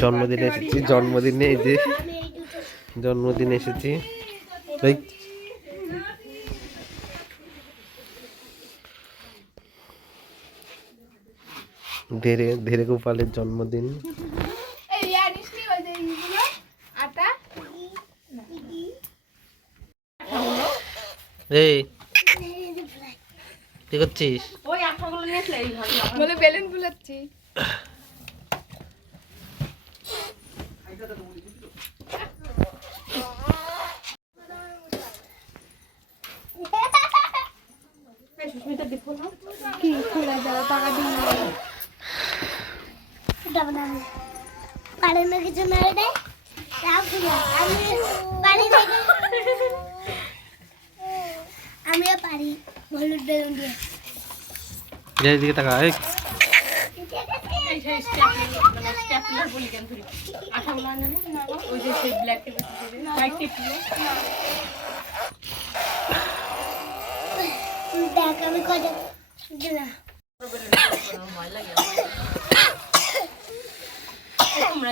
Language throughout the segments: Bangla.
জন্মদিনে এসেছি। জন্মদিনে এই যে জন্মদিনে এসেছি। ধীরে ধীরে গোপালের জন্মদিন। এই কি করছিস? ওই আঠাগুলো নিয়ে বলে বেলুন ফুলাচ্ছি। সুস্মিতা দেখো না কি খোলা যাবে টাকা দিন পারে না কিছু মেরে দেয় আমি পারি না আমিও পারি হলুদ বেলুন দিয়ে যে দিকে তাকা এই এই সেই স্ট্যাপলার মানে স্ট্যাপলার বলি কেন ধরি? আঠাগুলো আনে না ওই যে সেই ব্ল্যাক দেখ আমি কত দিলাম? তোমরা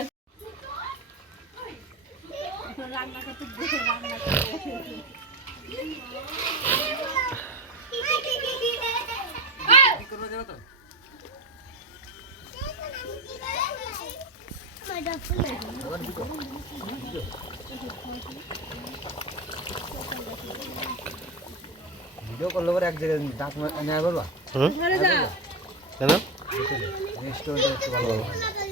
ভিডিও করলে পরে এক জায়গায় ডাক নেওয়া কেন।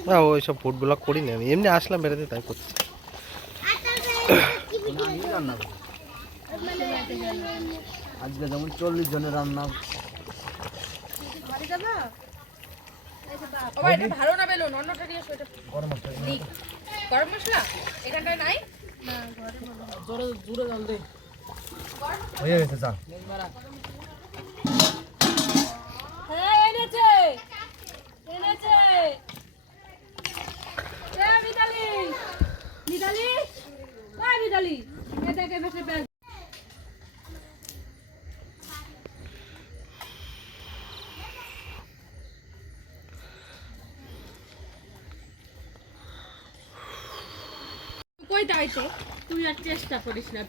না ওই সব ফুড ব্লগ করি না আমি। এমনি আসলাম বেড়াতে তাই করছি। আজকে যেমন চল্লিশ জনের রান্না। ভালো না বেলুন? অন্যটা এটা গরম মশলা নি গরম মশলা? এখানটায় নাই হয়ে গেছে চা হ্যাঁ কই দাইতে তুই আর চেষ্টা করিস না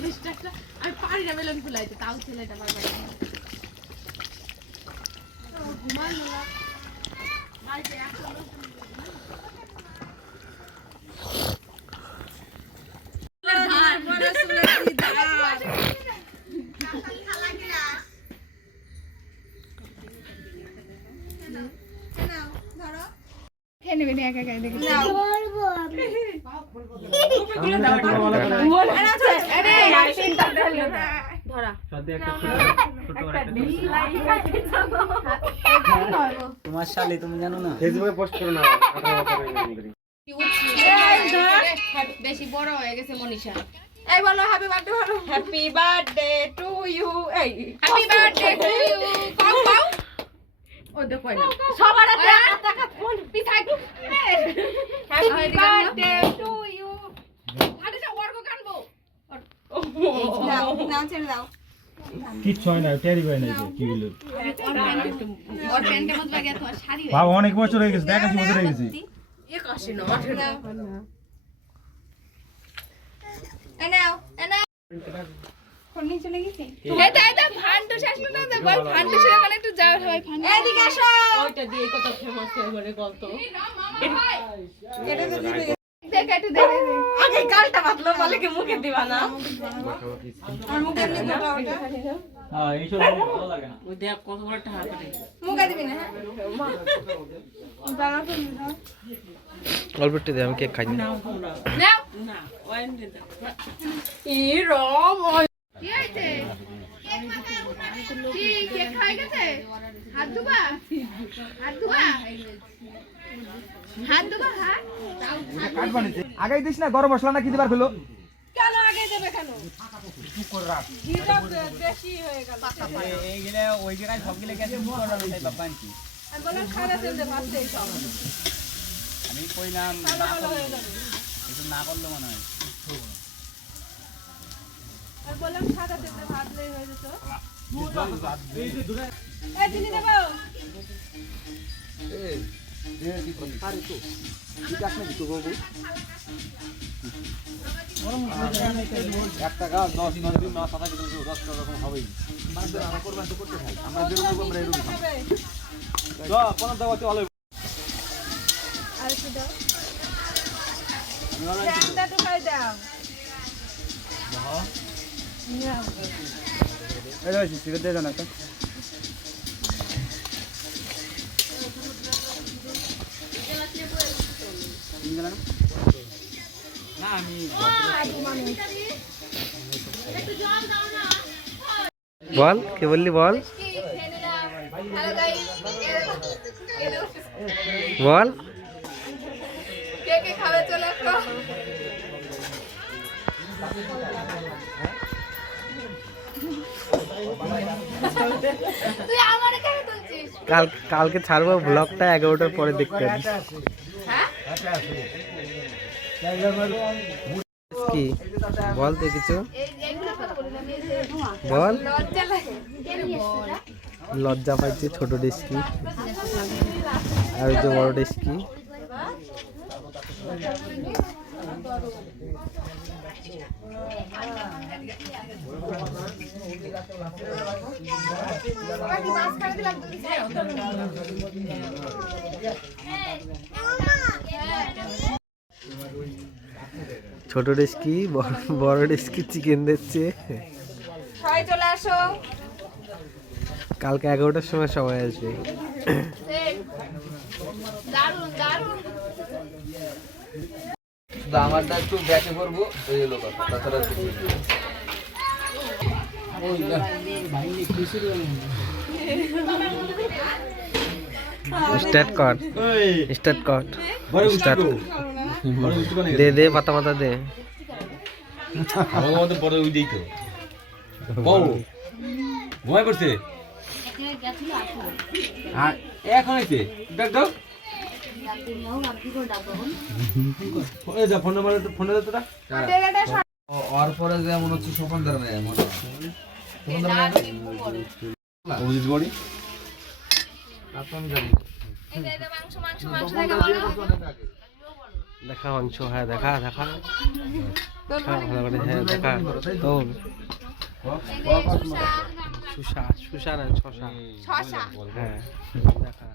প্লিজ চেষ্টা আমি পারি না বেলুন ফুলাইতে, তাও ছেলেটা পারবে না। একা দেখে। তোমার শালি তুমি জানো না ফেসবুকে পোস্ট করে না বেশি বড় হয়ে গেছে মনীষা এই বলো হ্যাপি বার্থডে বলো হ্যাপি বার্থডে টু ইউ এই হ্যাপি বার্থডে টু ইউ কাউ কাউ দেখো না সবার হাতে টাকা ফোন পিছাই হ্যাপি বার্থডে টু ইউ আরে যা ওয়ার্ক কানবো। দাও নাও ছেড়ে দাও। কিচ্ছু হয় না টেরি পাই না কি বলে ওর প্যান্টের মধ্যে লাগে তোমার শাড়ি বাবা অনেক বছর হয়ে গেছে একাশি বছর হয়ে গেছে। একাশি না আঠেরো। এ নাও এ নাও। ফোন নিয়ে না ছিল একটু যাও এদিকে আসো। ওইটা দিয়ে কত ফেমাস হয়ে বলে গল্প দেখ একটু দেখ আগে গালটা বাতলো বলে কি মুখে দিবা না। আর মুখে এমনি ফটো ওটা? হ্যাঁ এইসব ভালো লাগে না। ওই দেখ কত বড় টাকা করে মুখে দিবি না হ্যাঁ? জামা পরবি অল্প একটু দে আমি কেক খাই না। না ওয়াইন দে দাও। রম কি হইছে কি কেক খাই গেছে হাত ধুবা হাত ধুবা হাত ধুবা হাত আগে দিস না গরম মশলা না কি দিবার ফেলো কেন আগে দেবে কেন? বেশি হয়ে গেল। এইগুলা ওই জায়গায় সবগুলো গেছে বাবা আমি বললাম খাইতে তেল দে সব আমি কইলাম না। করলে কিছু না করলে মনে হয় আমি বললাম খাইতে তেল দে হয়ে যেত। এই চিনি দেবো একটা গাছ দশ দশ দিন মাছ পাতা কিন্তু দশ রকম হবেই আমরা যেরকম আমরা এরকম কোনো দেওয়া টুকাই দাও না আমি বল কে বললি বল? বল। কে কে খাবে চলে আসো তুই আমার কেন তুলছিস? কাল কালকে ছাড়বো ব্লগটা এগারোটার পরে দেখতে কি? বল তো কিছু বলি। লজ্জা পাইছে ছোট ডেস্কি। আর যে বড় ডেস্কি। ছোট ডেস্কি বড়- বড় ডেস্কি চিকেন দিচ্ছে চলে আসো কালকে এগারোটার সময় সবাই আসবে দারুণ দারুণ আমারটা একটু ব্যাকে করব ওই হলো কথা তাছাড়া। স্টার্ট কর স্টার্ট কর স্টার্ট দে দে পাতা পাতা দে। আমাদের পরে ওই দিই তো। বউ ঘুমাই পড়ছে? এখন হয়েছে ডাক দাও। ফোন নাম্বার ফোনে দাও তোরা ওর পরে যে মনে হচ্ছে সোপান ধরে নেয় মনে অভিজিৎ বড়ি। মাংস মাংস মাংস দেখা মাংস হ্যাঁ দেখা দেখা। দেখা ভালো করে হ্যাঁ দেখা। তো এই সুসা সুসা না শশা হ্যাঁ। দেখা।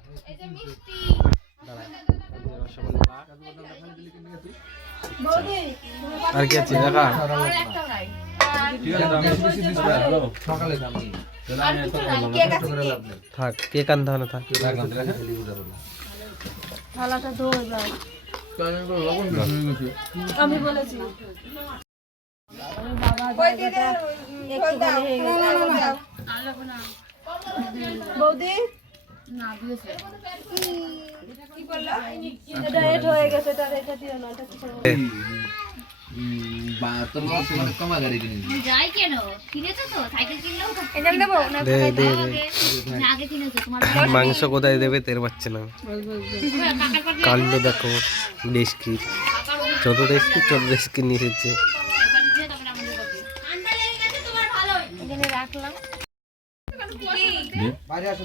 আর কি আছে? দেখা। সকালে থাক কে কান্দা না থাক। থালাটা আমি বলেছি। না দাও বৌদি? কি বলল এটা হয়ে গেছে এটা রেখে দিও না। মাংস কোথায় দেবে তের পাচ্ছে না। কাণ্ড দেখো ডেস্কি ছোট ডেস্কি ছোট ডেস্কি নিয়ে এসেছে। বাইরে আসো